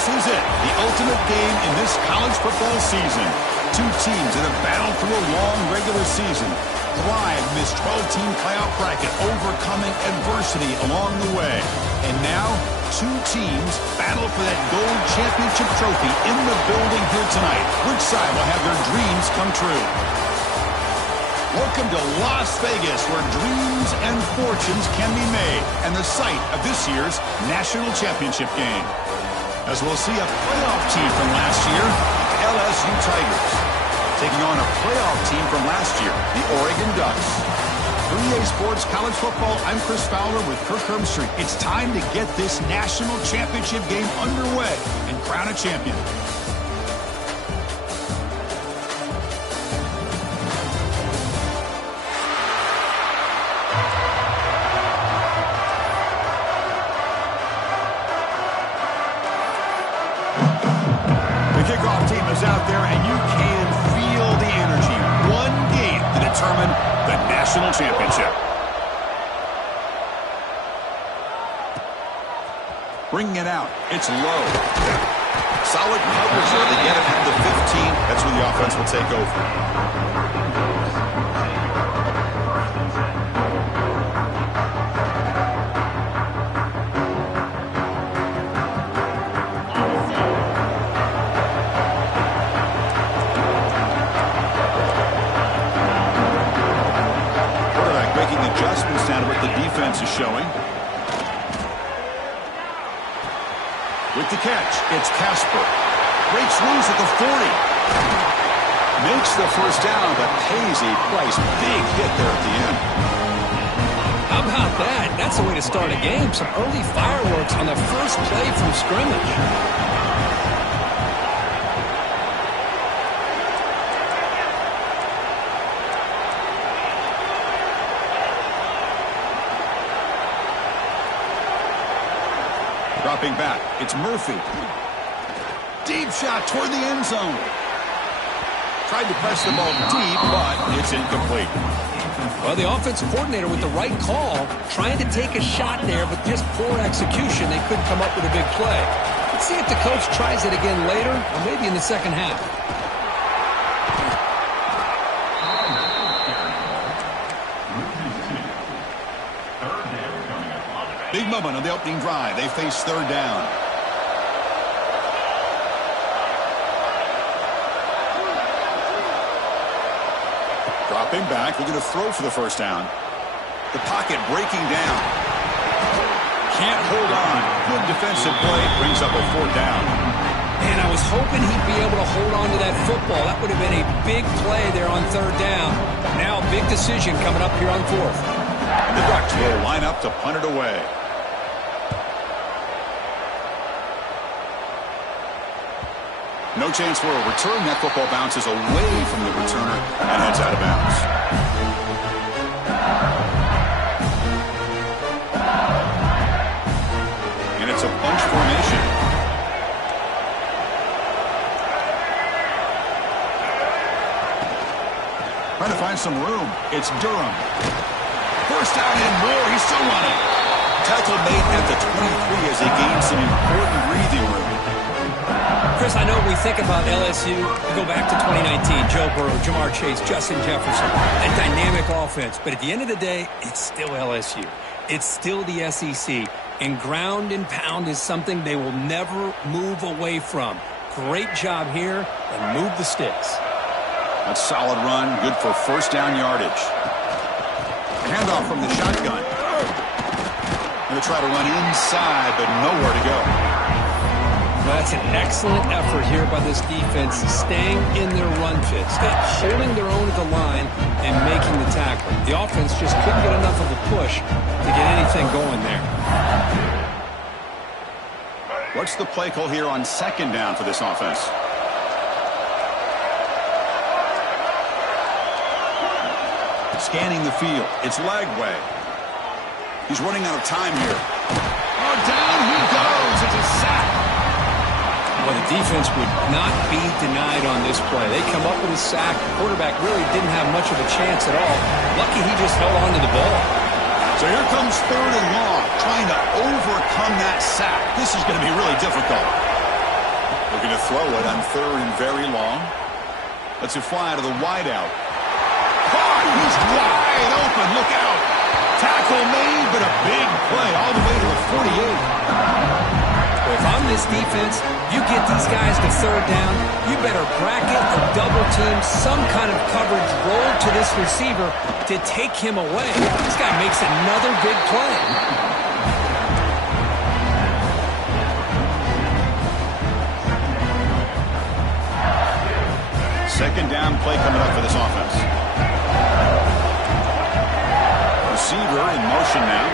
This is it, the ultimate game in this college football season. Two teams that have battled through a long regular season, thrived in this 12-team playoff bracket, overcoming adversity along the way. And now, two teams battle for that gold championship trophy in the building here tonight. Which side will have their dreams come true? Welcome to Las Vegas, where dreams and fortunes can be made, and the site of this year's national championship game. As we'll see a playoff team from last year, the LSU Tigers, taking on a playoff team from last year, the Oregon Ducks. For EA Sports College Football, I'm Chris Fowler with Kirk Herbstreit. It's time to get this national championship game underway and crown a champion. Out there, and you can feel the energy. One game to determine the national championship. Bringing it out. It's low. Solid coverage there. They get it at the 15. That's where the offense will take over. Adjustments down to what the defense is showing. With the catch, it's Casper. Breaks loose at the 40. Makes the first down, but pays a price. Big hit there at the end. How about that? That's the way to start a game. Some early fireworks on the first play from scrimmage. Dropping back, it's Murphy. Deep shot toward the end zone. Tried to press the ball deep, but it's incomplete. Well, the offensive coordinator with the right call, trying to take a shot there, but just poor execution. They couldn't come up with a big play. Let's see if the coach tries it again later, or maybe in the second half. Big moment on the opening drive. They face third down. Dropping back, looking to throw for the first down. The pocket breaking down. Can't hold on. Good defensive play. Brings up a fourth down. Man, I was hoping he'd be able to hold on to that football. That would have been a big play there on third down. Now, big decision coming up here on fourth. The Ducks will line up to punt it away. No chance for a return. That football bounces away from the returner and heads out of bounds. And it's a bunch formation. Trying to find some room. It's Durham. First down and more. He's still running. Tackle made at the 23 as he gains some important breathing room. Chris, I know we think about LSU, we go back to 2019, Joe Burrow, Jamar Chase, Justin Jefferson, a dynamic offense. But at the end of the day, it's still LSU. It's still the SEC. And ground and pound is something they will never move away from. Great job here, and move the sticks. That's a solid run, good for first down yardage. Handoff from the shotgun. Going to try to run inside, but nowhere to go. That's an excellent effort here by this defense, staying in their run fit, holding their own at the line and making the tackle. The offense just couldn't get enough of a push to get anything going there. What's the play call here on second down for this offense? Scanning the field. It's Lagway. He's running out of time here. Oh, down he goes. It's a sack. Well, the defense would not be denied on this play. They come up with a sack. The quarterback really didn't have much of a chance at all. Lucky he just held on to the ball. So here comes third and long, trying to overcome that sack. This is going to be really difficult. Looking to throw it on 3rd and very long. Lets it fly to the wideout. Caught! He's wide open. Look out. Tackle made, but a big play all the way to the 48. If I'm this defense, you get these guys to 3rd down, you better bracket or double team some kind of coverage roll to this receiver to take him away. This guy makes another big play. 2nd down play coming up for this offense. Receiver in motion now.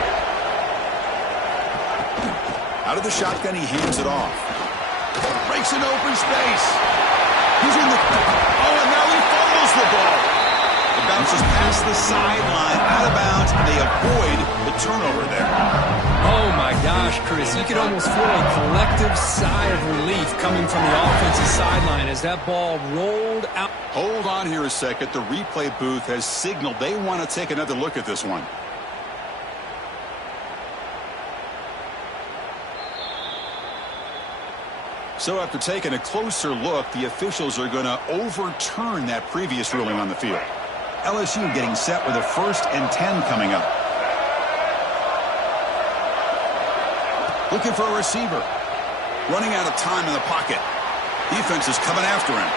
Out of the shotgun, he hands it off. Breaks an open space. He's in the... Oh, and now he fumbles the ball. It bounces past the sideline, out of bounds, and they avoid the turnover there. Oh, my gosh, Chris. You could almost feel a collective sigh of relief coming from the offensive sideline as that ball rolled out. Hold on here a second. The replay booth has signaled they want to take another look at this one. So after taking a closer look, the officials are going to overturn that previous ruling on the field. LSU getting set with a 1st and 10 coming up. Looking for a receiver. Running out of time in the pocket. Defense is coming after him.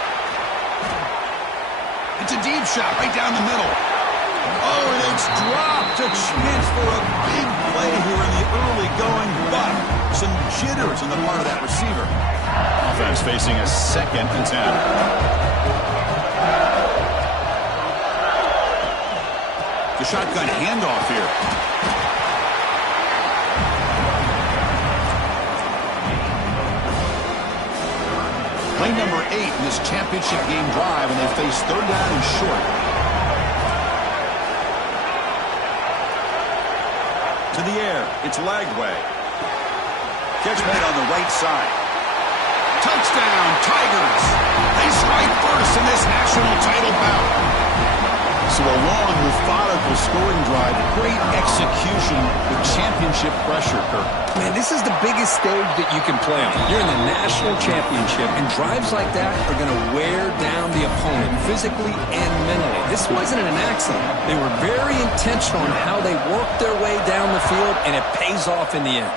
It's a deep shot right down the middle. Oh, and it's dropped. A chance for a big play here in the early going, but some jitters on the part of that receiver. Offense facing a 2nd and 10. The shotgun handoff here. Play number 8 in this championship game drive, and they face 3rd down and short. To the air. It's Lagway. Catch made on the right side. Touchdown, Tigers. They strike first in this national title bout. So a long, methodical scoring drive. Great execution with championship pressure, Kirk. Man, this is the biggest stage that you can play on. You're in the national championship, and drives like that are going to wear down the opponent physically and mentally. This wasn't an accident. They were very intentional on how they worked their way down the field, and it pays off in the end.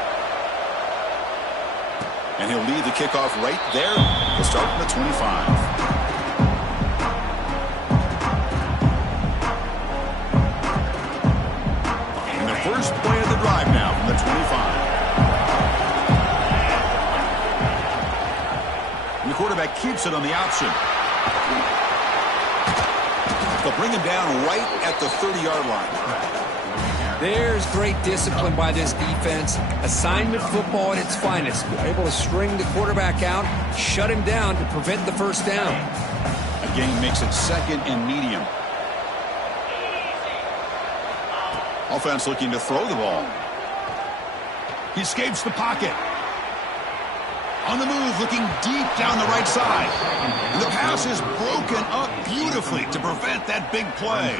And he'll lead the kickoff right there. He'll start from the 25. And the first play of the drive now from the 25. And the quarterback keeps it on the option. They'll bring him down right at the 30-yard line. There's great discipline by this defense. Assignment football at its finest. They're able to string the quarterback out, shut him down to prevent the 1st down. Again, makes it 2nd and medium. Offense looking to throw the ball. He escapes the pocket. On the move, looking deep down the right side. And the pass is broken up beautifully to prevent that big play.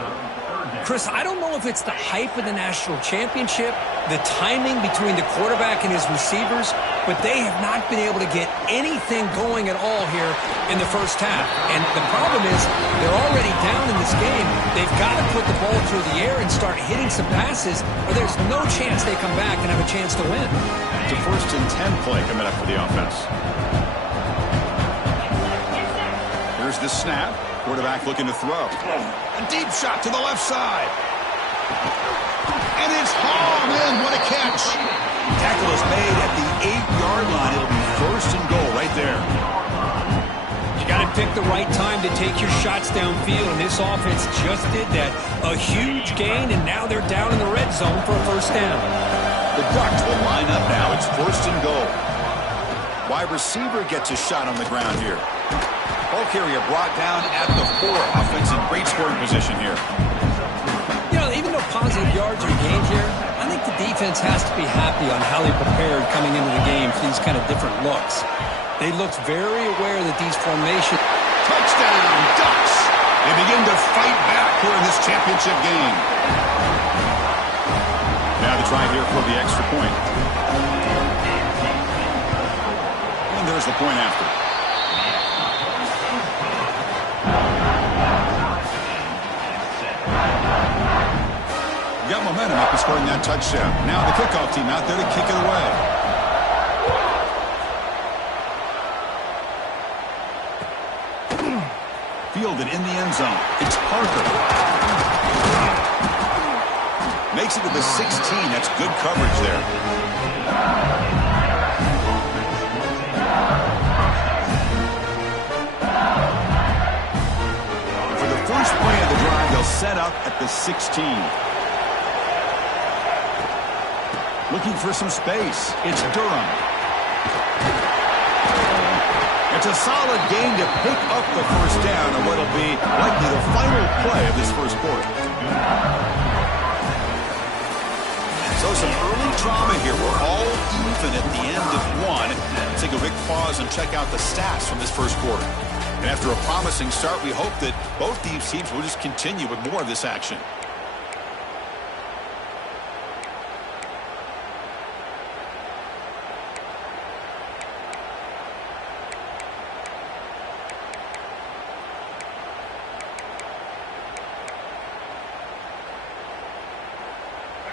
Chris, I don't know if it's the hype of the national championship, the timing between the quarterback and his receivers, but they have not been able to get anything going at all here in the 1st half. And the problem is they're already down in this game. They've got to put the ball through the air and start hitting some passes, or there's no chance they come back and have a chance to win. It's a 1st and 10 play coming up for the offense. Here's the snap. Quarterback looking to throw. A deep shot to the left side. And it's hauled in. What a catch. Tackle is made at the 8-yard line. It'll be 1st and goal right there. You got to pick the right time to take your shots downfield, and this offense just did that. A huge gain, and now they're down in the red zone for a 1st down. The Ducks will line up now. It's 1st and goal. Wide receiver gets a shot on the ground here. Ball carrier brought down at the 4. Offense in great scoring position here. You know, even though positive yards are gained here, I think the defense has to be happy on how they prepared coming into the game for these kind of different looks. They looked very aware that these formations... Touchdown, Ducks! They begin to fight back here in this championship game. Now to try here for the extra point. And there's the point after. after scoring that touchdown. Now the kickoff team out there to kick it away. Fielded in the end zone. It's Parker. Makes it to the 16. That's good coverage there. For the first play of the drive, they'll set up at the 16. Looking for some space. It's Durham. It's a solid gain to pick up the first down on what will be likely the final play of this first quarter. So some early drama here. We're all even at the end of one. Let's take a quick pause and check out the stats from this first quarter. And after a promising start, we hope that both these teams will just continue with more of this action.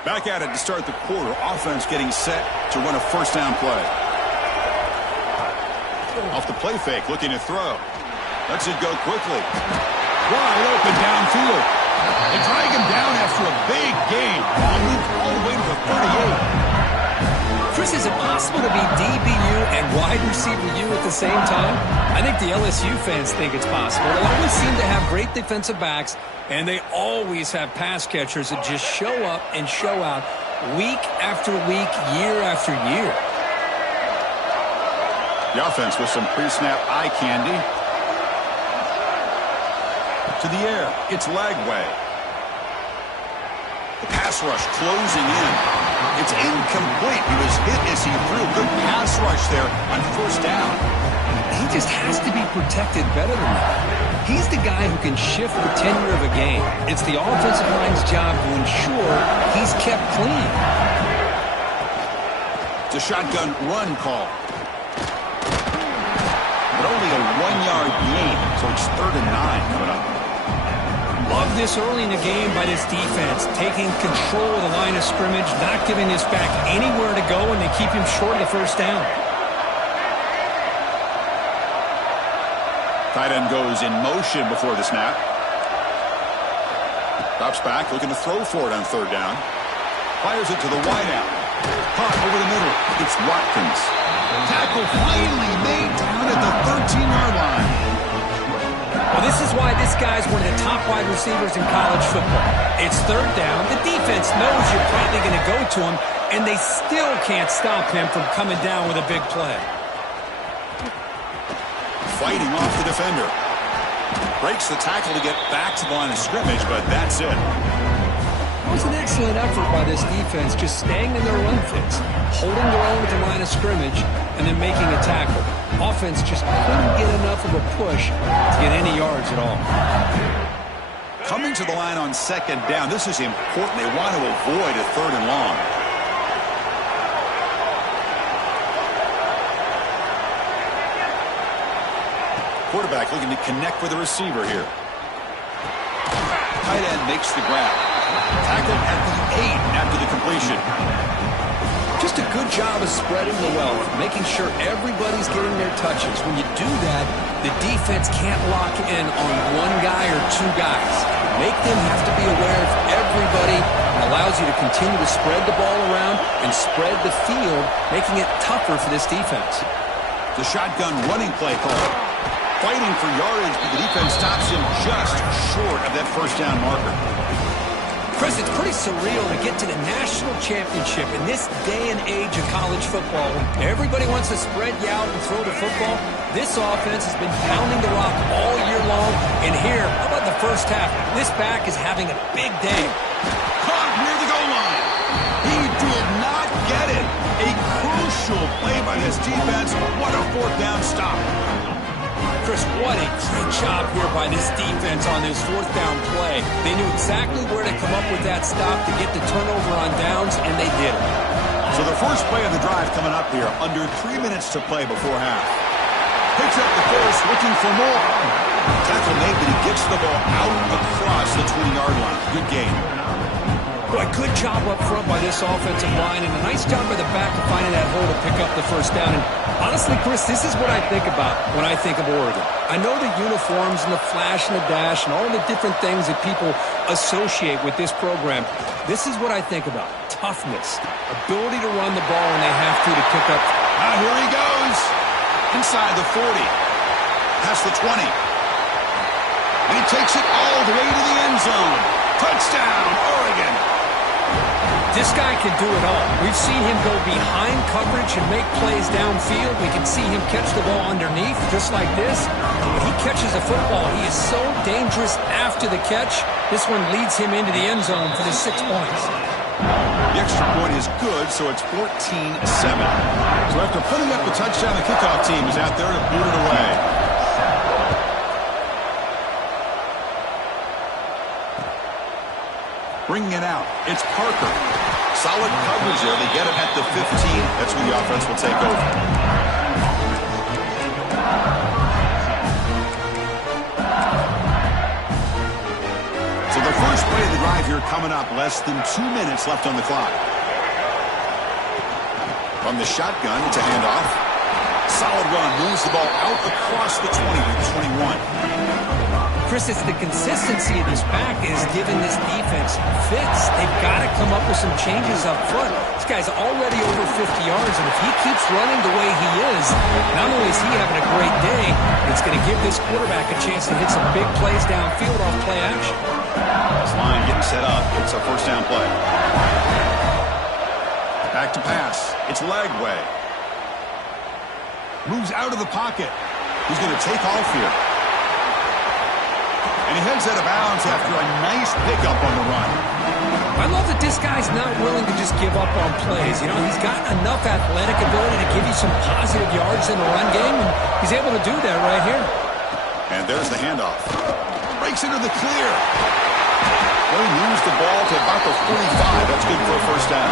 Back at it to start the quarter. Offense getting set to run a first down play. Off the play fake, looking to throw. Lets it go quickly. Wide open downfield. They drag him down after a big gain. Ball moved all the way to the 38. Chris, is it possible to be DBU and wide receiver U at the same time? I think the LSU fans think it's possible. They always seem to have great defensive backs, and they always have pass catchers that just show up and show out week after week, year after year. The offense with some pre-snap eye candy. To the air, it's Lagway. The pass rush closing in. It's incomplete. He was hit as he threw. Good pass rush there on first down. He just has to be protected better than that. He's the guy who can shift the tenure of a game. It's the offensive line's job to ensure he's kept clean. It's a shotgun run call. But only a 1-yard gain, so it's 3rd and 9 coming up. Love this early in the game by this defense, taking control of the line of scrimmage, not giving this back anywhere to go, and they keep him short of the first down. Tight end goes in motion before the snap. Drops back, looking to throw for it on 3rd down. Fires it to the wideout. Caught over the middle. It's Watkins. Tackle finally made down at the 13-yard line. Well, this is why this guy's one of the top wide receivers in college football. It's 3rd down. The defense knows you're probably going to go to him, and they still can't stop him from coming down with a big play. Fighting off the defender. Breaks the tackle to get back to the line of scrimmage, but that's it. It was an excellent effort by this defense, just staying in their run fits, holding their own at the line of scrimmage, and then making a tackle. Offense just couldn't get enough of a push to get any yards at all. Coming to the line on 2nd down, this is important. They want to avoid a 3rd and long. Quarterback looking to connect with the receiver here. Tight end makes the grab. Tackled at the 8 after the completion. Just a good job of spreading the wealth, making sure everybody's getting their touches. When you do that, the defense can't lock in on one guy or two guys. Make them have to be aware of everybody. It allows you to continue to spread the ball around and spread the field, making it tougher for this defense. The shotgun running play call. Fighting for yardage, but the defense stops him just short of that first down marker. Chris, it's pretty surreal to get to the national championship in this day and age of college football. Everybody wants to spread you out and throw the football. This offense has been pounding the rock all year long. And here, how about the first half? This back is having a big day. Caught near the goal line. He did not get it. A crucial play by this defense. What a 4th down stop. Chris, what a great job here by this defense on this 4th down play. They knew exactly where to come up with that stop to get the turnover on downs, and they did it. So the first play of the drive coming up here, under 3 minutes to play before half. Picks up the first, looking for more. Tackle made, but he gets the ball out across the 20-yard line. Good game. Boy, good job up front by this offensive line, and a nice job by the back of finding that hole to pick up the first down. And honestly, Chris, this is what I think about when I think of Oregon. I know the uniforms and the flash and the dash and all the different things that people associate with this program. This is what I think about. Toughness, ability to run the ball when they have to pick up. Here he goes. Inside the 40. Past the 20. And he takes it all the way to the end zone. Touchdown, Oregon. This guy can do it all. We've seen him go behind coverage and make plays downfield. We can see him catch the ball underneath, just like this. When he catches a football, he is so dangerous after the catch. This one leads him into the end zone for the 6 points. The extra point is good, so it's 14-7. So after putting up the touchdown, the kickoff team is out there to boot it away. Bringing it out, it's Parker. Solid coverage there. They get him at the 15. That's where the offense will take over. So the first play of the drive here coming up. Less than 2 minutes left on the clock. From the shotgun, it's a handoff. Solid run. Moves the ball out across the 20 to the 21. Chris, it's the consistency of this back is giving this defense fits. They've got to come up with some changes up front. This guy's already over 50 yards, and if he keeps running the way he is, not only is he having a great day, it's going to give this quarterback a chance to hit some big plays downfield off play action. This line getting set up. It's a first down play. Back to pass. It's Lagway. Moves out of the pocket. He's going to take off here. And he heads out of bounds after a nice pickup on the run. I love that this guy's not willing to just give up on plays. You know, he's got enough athletic ability to give you some positive yards in the run game, and he's able to do that right here. And there's the handoff. Breaks into the clear. Well, he moves the ball to about the 45. That's good for a first down.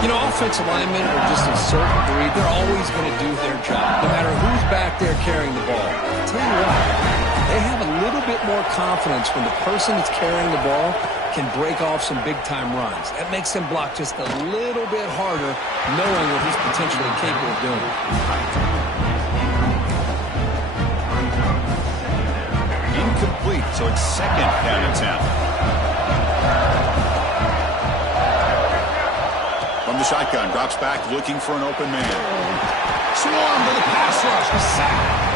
You know, offensive linemen are just a certain breed. They're always going to do their job, no matter who's back there carrying the ball. I'll tell you what, they have a little bit more confidence when the person that's carrying the ball can break off some big-time runs. That makes them block just a little bit harder, knowing what he's potentially capable of doing. Incomplete, so it's second down and 10. From the shotgun, drops back, looking for an open man. Swarm to the pass rush, the sack.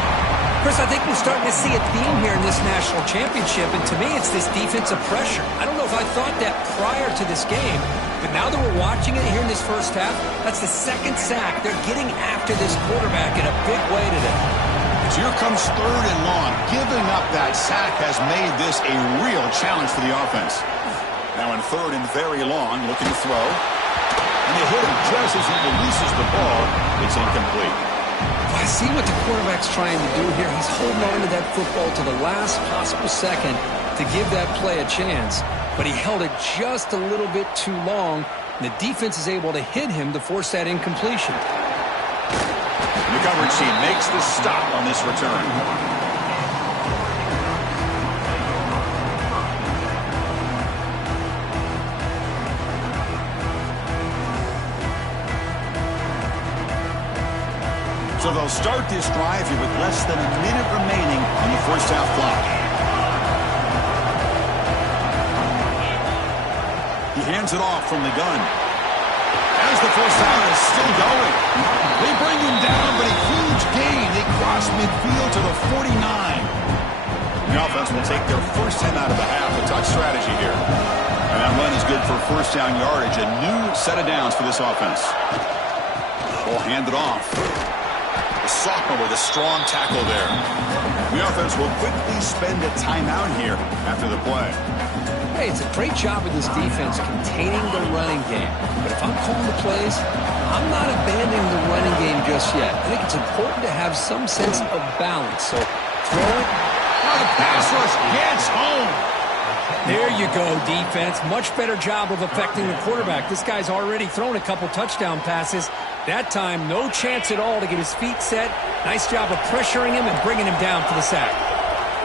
Chris, I think we're starting to see a theme here in this national championship, and to me, it's this defensive pressure. I don't know if I thought that prior to this game, but now that we're watching it here in this first half, that's the second sack. They're getting after this quarterback in a big way today. As here comes third and long. Giving up that sack has made this a real challenge for the offense. Now in third and very long, looking to throw. And they hit him just as he releases the ball. It's incomplete. I see what the quarterback's trying to do here. He's holding on to that football to the last possible second to give that play a chance. But he held it just a little bit too long. And the defense is able to hit him to force that incompletion. The coverage team makes the stop on this return. So they'll start this drive here with less than a minute remaining on the first half clock. He hands it off from the gun. As the first down is still going. They bring him down, but a huge gain. They cross midfield to the 49. The offense will take their first 10 out of the half. A touch strategy here. And that run is good for first down yardage. A new set of downs for this offense. Ball handed off. The sophomore with a strong tackle there. The offense will quickly spend a timeout here after the play. Hey, it's a great job of this defense containing the running game. But if I'm calling the plays, I'm not abandoning the running game just yet. I think it's important to have some sense of balance. So throw it. Oh, the pass rush gets home. There you go, defense. Much better job of affecting the quarterback. This guy's already thrown a couple touchdown passes. That time, no chance at all to get his feet set. Nice job of pressuring him and bringing him down for the sack.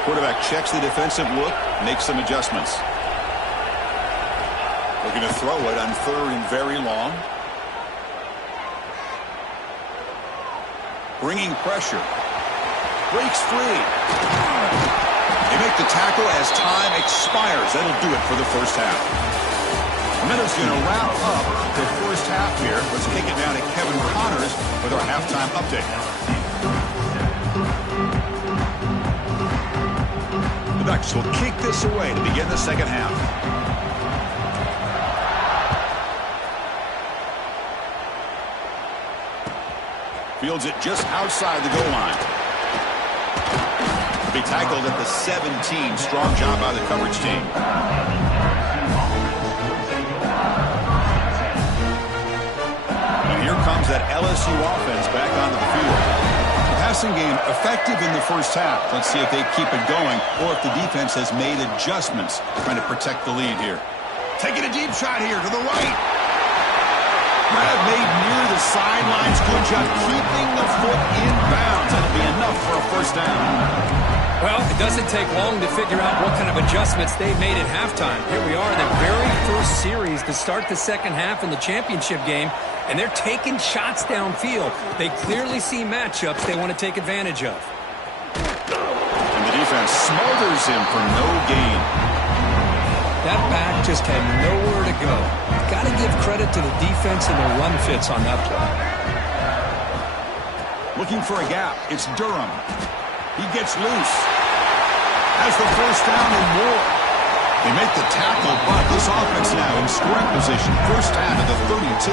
Quarterback checks the defensive look, makes some adjustments. Looking to throw it on 3rd and very long. Bringing pressure. Breaks free. They make the tackle as time expires. That'll do it for the first half. Minute's going to wrap up the first half here. Let's kick it down to Kevin Connors with our halftime update. The Ducks will kick this away to begin the second half. Fields it just outside the goal line. Be tackled at the 17. Strong job by the coverage team. And here comes that LSU offense back onto the field. The passing game effective in the first half. Let's see if they keep it going or if the defense has made adjustments trying to protect the lead here. Taking a deep shot here to the right. Grab made near the sidelines. Good job keeping the foot in bounds. That'll be enough for a first down. Well, it doesn't take long to figure out what kind of adjustments they've made at halftime. Here we are, the very first series to start the second half in the championship game, and they're taking shots downfield. They clearly see matchups they want to take advantage of. And the defense smothers him for no gain. That back just had nowhere to go. Got to give credit to the defense and the run fits on that play. Looking for a gap. It's Durham. He gets loose. Has the first down and more. They make the tackle, but this offense now in scoring position. First down to the 32.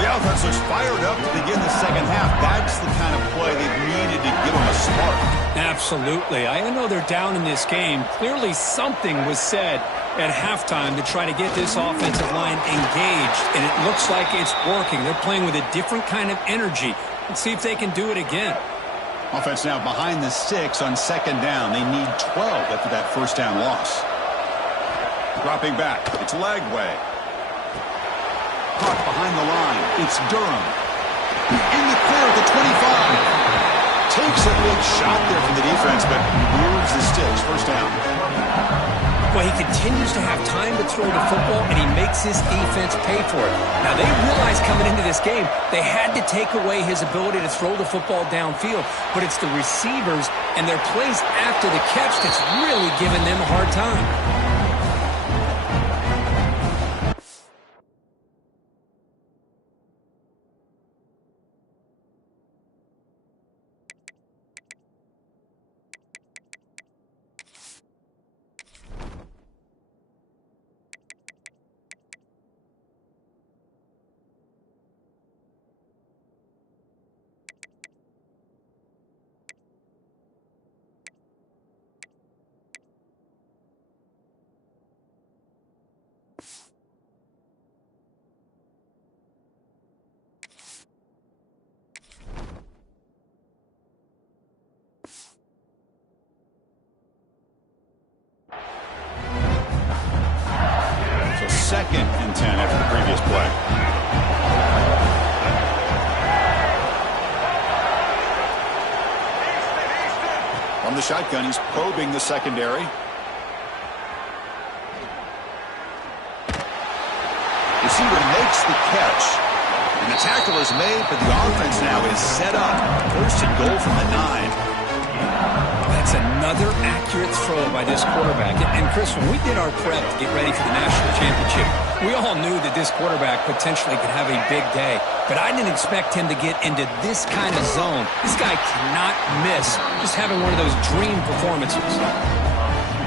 The offense looks fired up to begin the second half. That's the kind of play they've needed to give them a spark. Absolutely. I know they're down in this game. Clearly something was said at halftime to try to get this offensive line engaged, and it looks like it's working. They're playing with a different kind of energy. Let's see if they can do it again. Offense now behind the 6 on second down. They need 12 after that first down loss. Dropping back. It's Lagway. Caught behind the line. It's Durham. In the clear at the 25. Takes a big shot there from the defense, but moves the sticks. First down. Well, he continues to have time to throw the football, and he makes his defense pay for it. Now, they realized coming into this game they had to take away his ability to throw the football downfield, but it's the receivers and their plays after the catch that's really giving them a hard time. Second and 10 after the previous play. From the shotgun, he's probing the secondary. Receiver makes the catch. And the tackle is made, but the offense now is set up. First and goal from the 9. That's another accurate throw by this quarterback. And Chris, when we did our prep to get ready for the national championship, we all knew that this quarterback potentially could have a big day. But I didn't expect him to get into this kind of zone. This guy cannot miss. Just having one of those dream performances.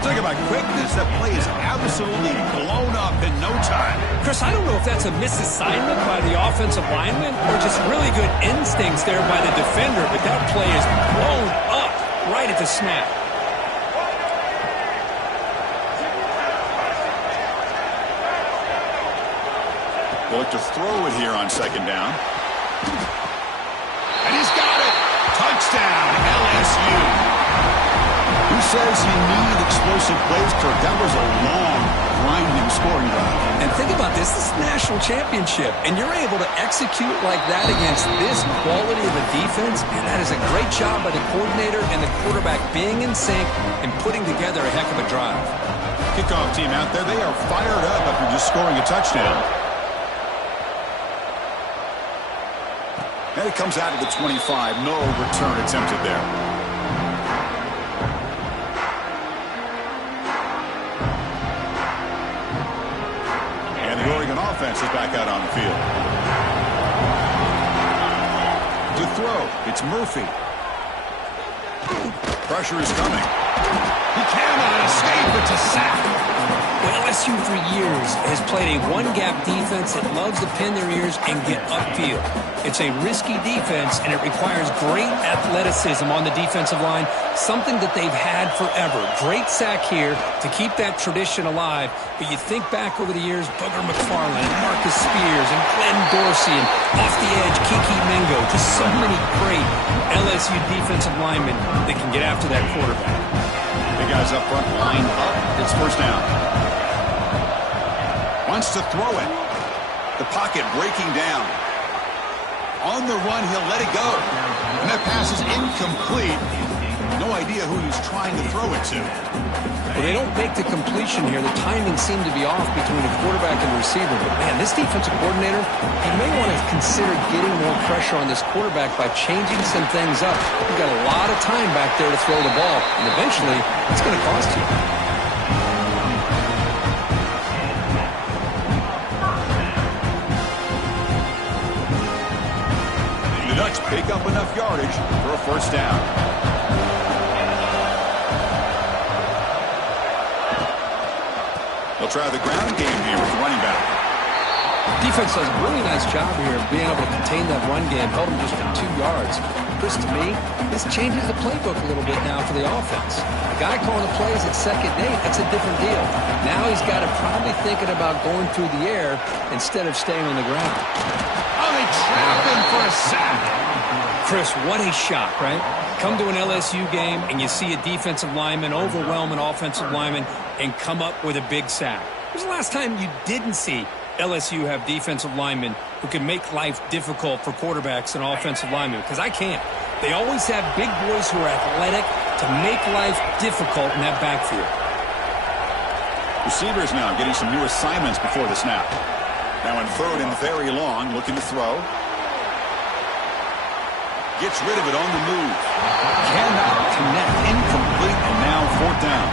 Talk about quickness. That play is absolutely blown up in no time. Chris, I don't know if that's a misassignment by the offensive lineman or just really good instincts there by the defender, but that play is blown up right at the snap. They'll look to throw it here on second down. And he's got it. Touchdown, LSU. Who says you need explosive plays, Kirk? That was a long, grinding scoring drive. And think about this. This is the national championship, and you're able to execute like that against this quality of a defense, and that is a great job by the coordinator and the quarterback being in sync and putting together a heck of a drive. Kickoff team out there, they are fired up after just scoring a touchdown. And it comes out of the 25. No return attempted there. And the Oregon offense is back out on the field. To throw, it's Murphy. Pressure is coming. He cannot escape. It's a sack. Well, LSU for years has played a one-gap defense that loves to pin their ears and get upfield. It's a risky defense, and it requires great athleticism on the defensive line, something that they've had forever. Great sack here to keep that tradition alive. But you think back over the years, Booger McFarland and Marcus Spears and Glenn Dorsey and off the edge, Kiki Mingo. Just so many great LSU defensive linemen that can get after that quarterback. The guys up front lined up. It's first down. Wants to throw it. The pocket breaking down. On the run, he'll let it go. And that pass is incomplete. No idea who he's trying to throw it to. Well, they don't make the completion here. The timing seemed to be off between the quarterback and the receiver. But, man, this defensive coordinator, he may want to consider getting more pressure on this quarterback by changing some things up. You've got a lot of time back there to throw the ball. And eventually, it's going to cost you. The Ducks pick up enough yardage for a first down. They'll try the ground game here with the running back. Defense does a really nice job here of being able to contain that run game, held him just for 2 yards. Chris, to me, this changes the playbook a little bit now for the offense. The guy calling the plays at second and 8, that's a different deal. Now he's got to probably thinking about going through the air instead of staying on the ground. Oh, they trap him for a sack. Chris, what a shock, right? Come to an LSU game and you see a defensive lineman overwhelm an offensive lineman and come up with a big sack. When was the last time you didn't see LSU have defensive linemen who can make life difficult for quarterbacks and offensive linemen? Because I can't. They always have big boys who are athletic to make life difficult in that backfield. Receivers now getting some new assignments before the snap. Now in third and very long, looking to throw. Gets rid of it on the move. Cannot connect, incomplete, and now fourth down.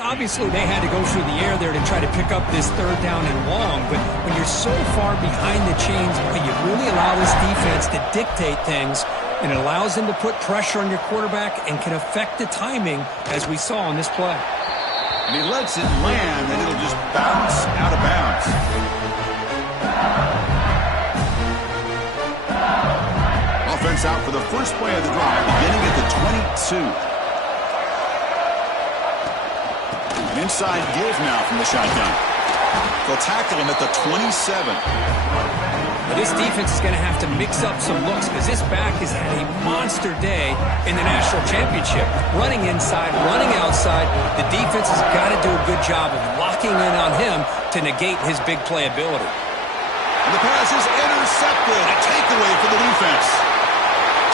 Obviously, they had to go through the air there to try to pick up this third down and long, but when you're so far behind the chains, you really allow this defense to dictate things, and it allows them to put pressure on your quarterback and can affect the timing, as we saw on this play. And he lets it land, and it'll just bounce out of bounds. Offense out for the first play of the drive, beginning at the 22. An inside give now from the shotgun. They'll tackle him at the 27. But this defense is going to have to mix up some looks because this back has had a monster day in the national championship. Running inside, running outside. The defense has got to do a good job of locking in on him to negate his big play ability. And the pass is intercepted. A takeaway for the defense.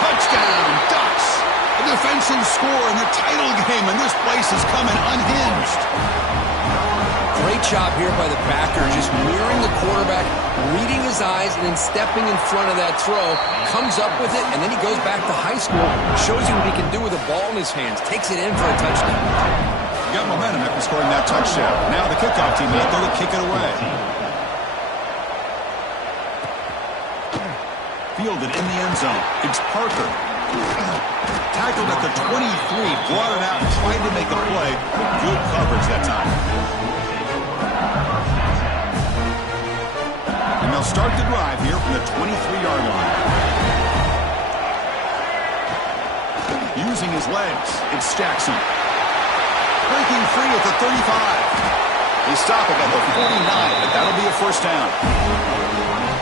Touchdown, Ducks. A defensive score in the title game, and this place is coming unhinged. Great job here by the backer, just mirroring the quarterback, reading his eyes, and then stepping in front of that throw, comes up with it, and then he goes back to high school, shows you what he can do with a ball in his hands, takes it in for a touchdown. He got momentum after scoring that touchdown. Now the kickoff team out there to kick it away. Fielded in the end zone. It's Parker. Tackled at the 23, brought it out and tried to make a play. Good coverage that time. And they'll start the drive here from the 23-yard line. Using his legs, it's Jackson. Breaking free at the 35. They stop him at the 49, but that'll be a first down.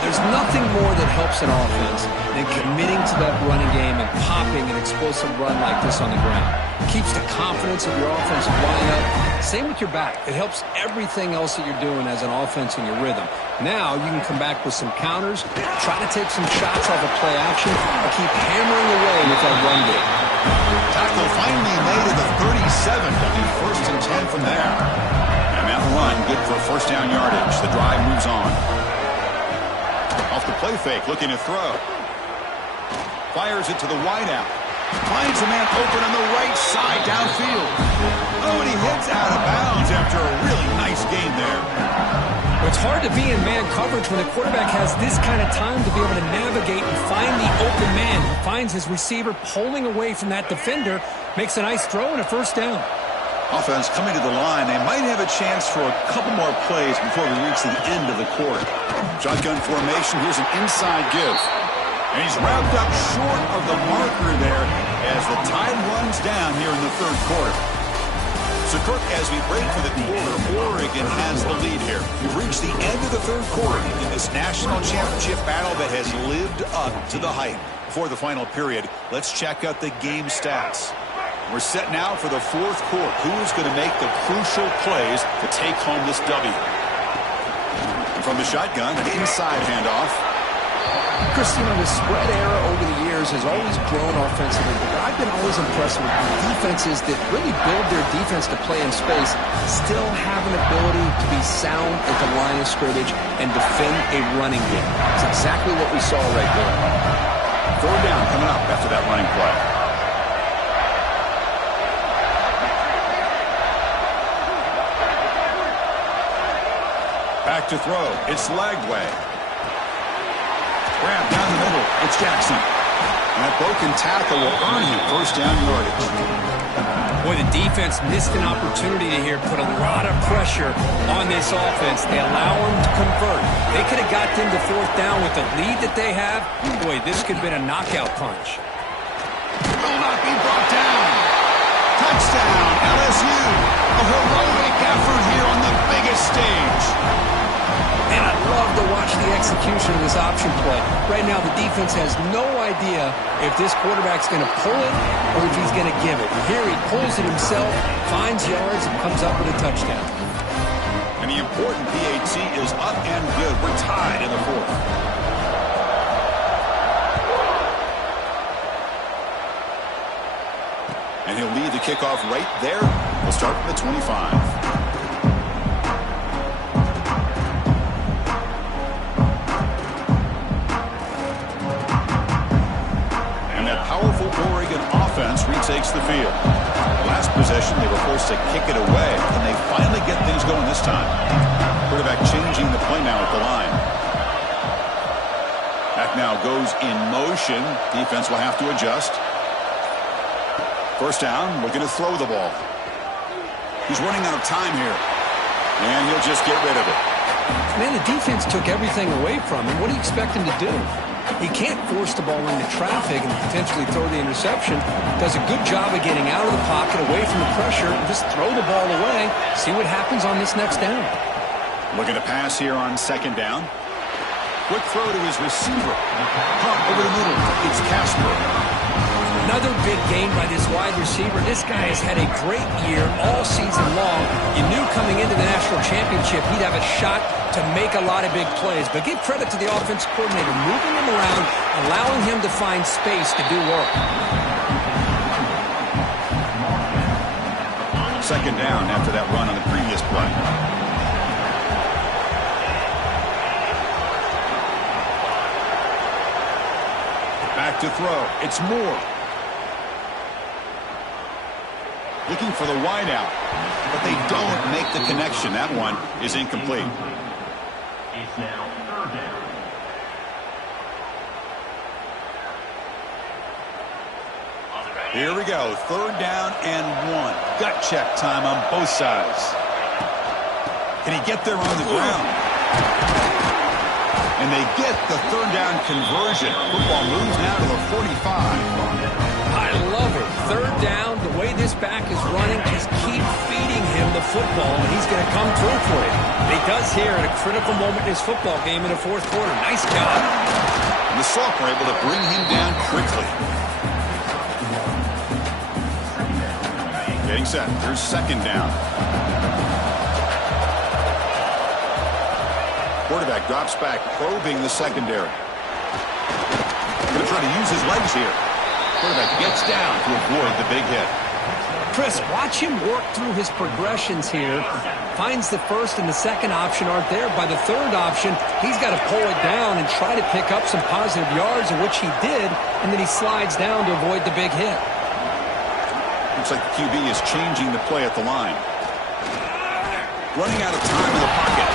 There's nothing more that helps an offense than committing to that running game and popping an explosive run like this on the ground. It keeps the confidence of your offensive lineup. Same with your back. It helps everything else that you're doing as an offense in your rhythm. Now you can come back with some counters, try to take some shots off of play action, and keep hammering away with that run game. Tackle finally made at the 37. Will be 1st and 10 from there. And that run good for first down yardage. The drive moves on. Off the play fake, looking to throw. Fires it to the wideout. Finds a man open on the right side downfield. Oh, and he hits out of bounds after a really nice gain there. It's hard to be in man coverage when the quarterback has this kind of time to be able to navigate and find the open man. He finds his receiver pulling away from that defender, makes a nice throw and a first down. Offense coming to the line. They might have a chance for a couple more plays before we reach the end of the quarter. Shotgun formation. Here's an inside give. And he's wrapped up short of the marker there as the time runs down here in the third quarter. So, Kirk, as we break for the quarter, Oregon has the lead here. We've reached the end of the third quarter in this national championship battle that has lived up to the hype. Before the final period, let's check out the game stats. We're set now for the fourth quarter. Who is going to make the crucial plays to take home this W? And from the shotgun, an inside handoff. Chris, the spread era over the years has always grown offensively, but I've been always impressed with defenses that really build their defense to play in space, still have an ability to be sound at the line of scrimmage and defend a running game. It's exactly what we saw right there. Third down coming up after that running play. Back to throw. It's Lagway. Grab down the middle. It's Jackson. And that broken tackle will earn him first down yardage. Boy, the defense missed an opportunity to here put a lot of pressure on this offense. They allow them to convert. They could have got them to fourth down with the lead that they have. Boy, this could have been a knockout punch. Will not be brought down. Touchdown, LSU. A heroic effort here on the biggest stage. And I love to watch the execution of this option play. Right now, the defense has no idea if this quarterback's going to pull it or if he's going to give it. Here he pulls it himself, finds yards, and comes up with a touchdown. And the important PAT is up and good. We're tied in the fourth. And he'll lead the kickoff right there. We'll start from the 25. Oregon offense retakes the field. Last possession, they were forced to kick it away, and they finally get things going this time. Quarterback changing the play now at the line. Back now goes in motion. Defense will have to adjust. First down, looking to throw the ball. He's running out of time here, and he'll just get rid of it. Man, the defense took everything away from him. What do you expect him to do? He can't force the ball into traffic and potentially throw the interception. Does a good job of getting out of the pocket, away from the pressure, and just throw the ball away. See what happens on this next down. Looking to pass here on second down. Quick throw to his receiver. Pump over the middle. It's Casper. Another big game by this wide receiver. This guy has had a great year all season long. You knew coming into the national championship he'd have a shot to make a lot of big plays. But give credit to the offensive coordinator, moving him around, allowing him to find space to do work. Second down after that run on the previous play. Back to throw. It's Moore. Looking for the wideout, but they don't make the connection. That one is incomplete. It's now third down. Here we go. Third down and one. Gut check time on both sides. Can he get there on the ground? And they get the third down conversion. Football moves now to the 45. I love it. third down, the way this back is running, just keep feeding him the football, and he's going to come through for you. And he does here at a critical moment in his football game in the fourth quarter. Nice job. And the Sox were able to bring him down quickly. Getting set. Here's second down. Quarterback drops back, probing the secondary. Going to try to use his legs here. Quarterback gets down to avoid the big hit. Chris, watch him work through his progressions here. Finds the first and the second option aren't there. By the third option, he's got to pull it down and try to pick up some positive yards, in which he did, and then he slides down to avoid the big hit. Looks like the QB is changing the play at the line. Running out of time in the pocket.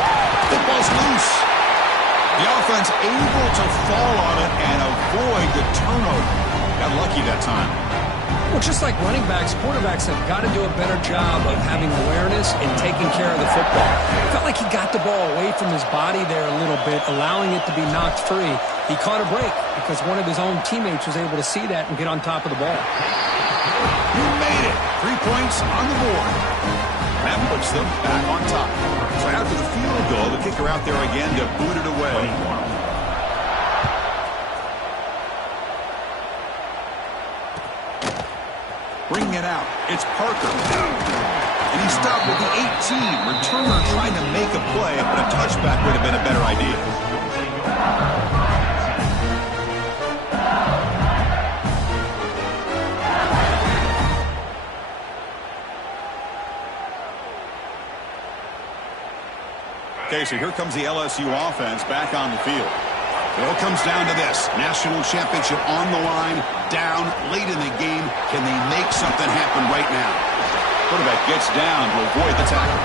Football's loose. The offense able to fall on it and avoid the turnover. Got lucky that time. Well, just like running backs, quarterbacks have got to do a better job of having awareness and taking care of the football. Felt like he got the ball away from his body there a little bit, allowing it to be knocked free. He caught a break because one of his own teammates was able to see that and get on top of the ball. You made it. 3 points on the board. That puts them back on top. So after the field goal, the kicker out there again to boot it away. Bringing it out. It's Parker. And he stopped with the 18. Returner trying to make a play, but a touchback would have been a better idea. Okay, so here comes the LSU offense back on the field. It all comes down to this. National championship on the line, down late in the game. Can they make something happen right now? Quarterback gets down to avoid the tackle.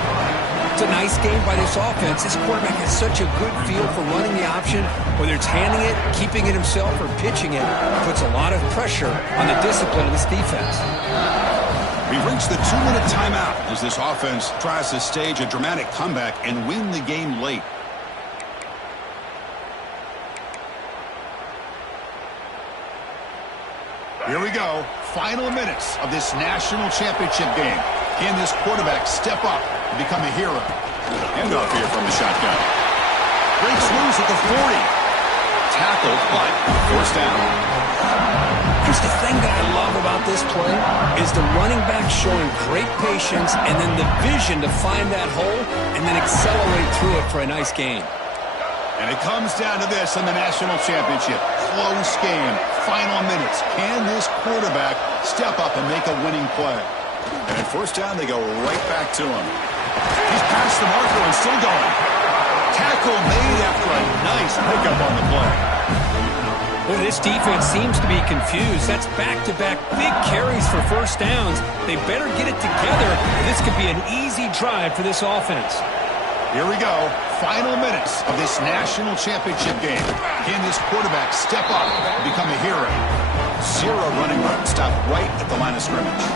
It's a nice game by this offense. This quarterback has such a good feel for running the option. Whether it's handing it, keeping it himself, or pitching it, puts a lot of pressure on the discipline of this defense. We've reached the 2-minute timeout as this offense tries to stage a dramatic comeback and win the game late. Here we go. Final minutes of this national championship game. Can this quarterback step up and become a hero? Handoff here from the shotgun. Breaks loose at the 40. Tackled, but forced down. Here's the thing that I love about this play is the running back showing great patience and then the vision to find that hole and then accelerate through it for a nice gain. And it comes down to this in the national championship. Close game. Final minutes. Can this quarterback step up and make a winning play? And at first down, they go right back to him. He's past the marker and still going. Tackle made after a nice pickup on the play. Well, this defense seems to be confused. That's back-to-back big carries for first downs. They better get it together, or this could be an easy drive for this offense. Here we go. Final minutes of this national championship game. Can this quarterback step up and become a hero? Zero running room. Stopped right at the line of scrimmage.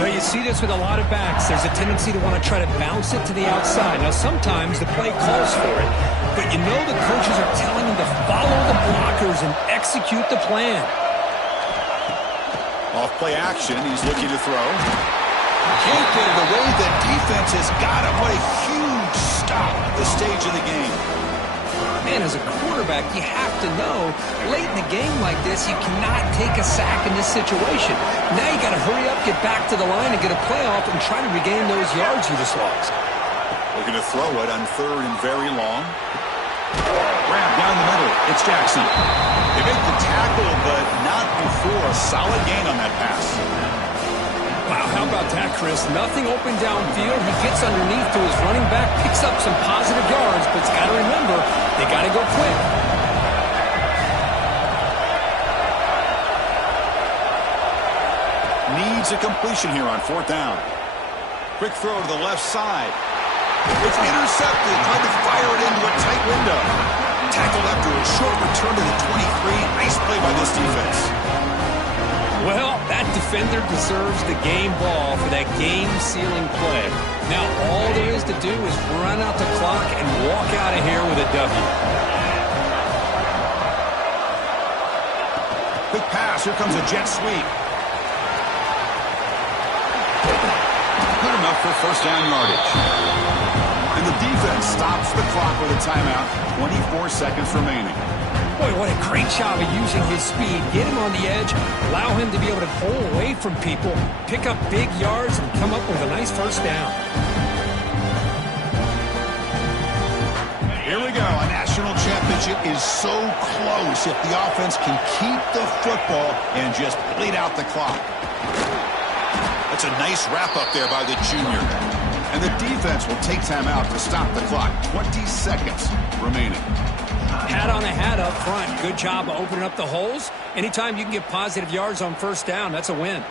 Now, you see this with a lot of backs. There's a tendency to want to try to bounce it to the outside. Now, sometimes the play calls for it, but you know the coaches are telling them to follow the blockers and execute the plan. Off play action. He's looking to throw. Can't get it away. The defense has got him. What a huge stop at this stage of the game. Man, as a quarterback, you have to know, late in a game like this, you cannot take a sack in this situation. Now you got to hurry up, get back to the line, and get a playoff and try to regain those yards you just lost. Looking to throw it on third and very long. Grab down the middle. It's Jackson. They make the tackle, but not before a solid gain on that pass. Wow, how about that, Chris? Nothing open downfield. He gets underneath to his running back, picks up some positive yards, but it's got to remember, they got to go quick. Needs a completion here on fourth down. Quick throw to the left side. It's intercepted. Tried to fire it into a tight window. Tackled after a short return to the 23. Nice play by this defense. Well, that defender deserves the game ball for that game-sealing play. Now, all there is to do is run out the clock and walk out of here with a W. Quick pass. Here comes a jet sweep. for first down yardage. And the defense stops the clock with a timeout. 24 seconds remaining. Boy, what a great job of using his speed. Get him on the edge, allow him to be able to pull away from people, pick up big yards, and come up with a nice first down. Here we go. A national championship is so close if the offense can keep the football and just bleed out the clock. That's a nice wrap-up there by the junior. And the defense will take time out to stop the clock. 20 seconds remaining. Hat on a hat up front. Good job of opening up the holes. Anytime you can get positive yards on first down, that's a win.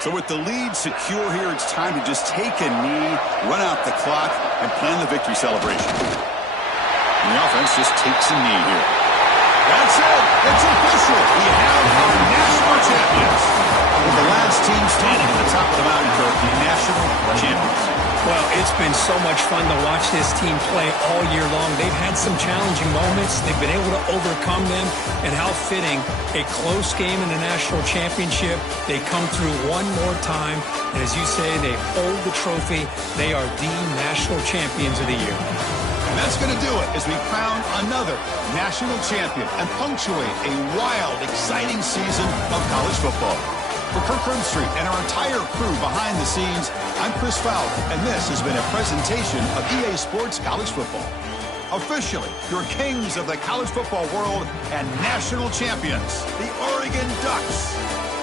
So with the lead secure here, it's time to just take a knee, run out the clock, and plan the victory celebration. And the offense just takes a knee here. That's it. It's official. We have our national champions. With the last team standing at the top of the mountain, Kirk, the national champions. Well, it's been so much fun to watch this team play all year long. They've had some challenging moments. They've been able to overcome them. And how fitting, a close game in the national championship. They come through one more time. And as you say, they hold the trophy. They are the national champions of the year. And that's going to do it as we crown another national champion and punctuate a wild, exciting season of college football. For Kirk Herbstreit and our entire crew behind the scenes, I'm Chris Fowler, and this has been a presentation of EA Sports College Football. Officially, your kings of the college football world and national champions, the Oregon Ducks.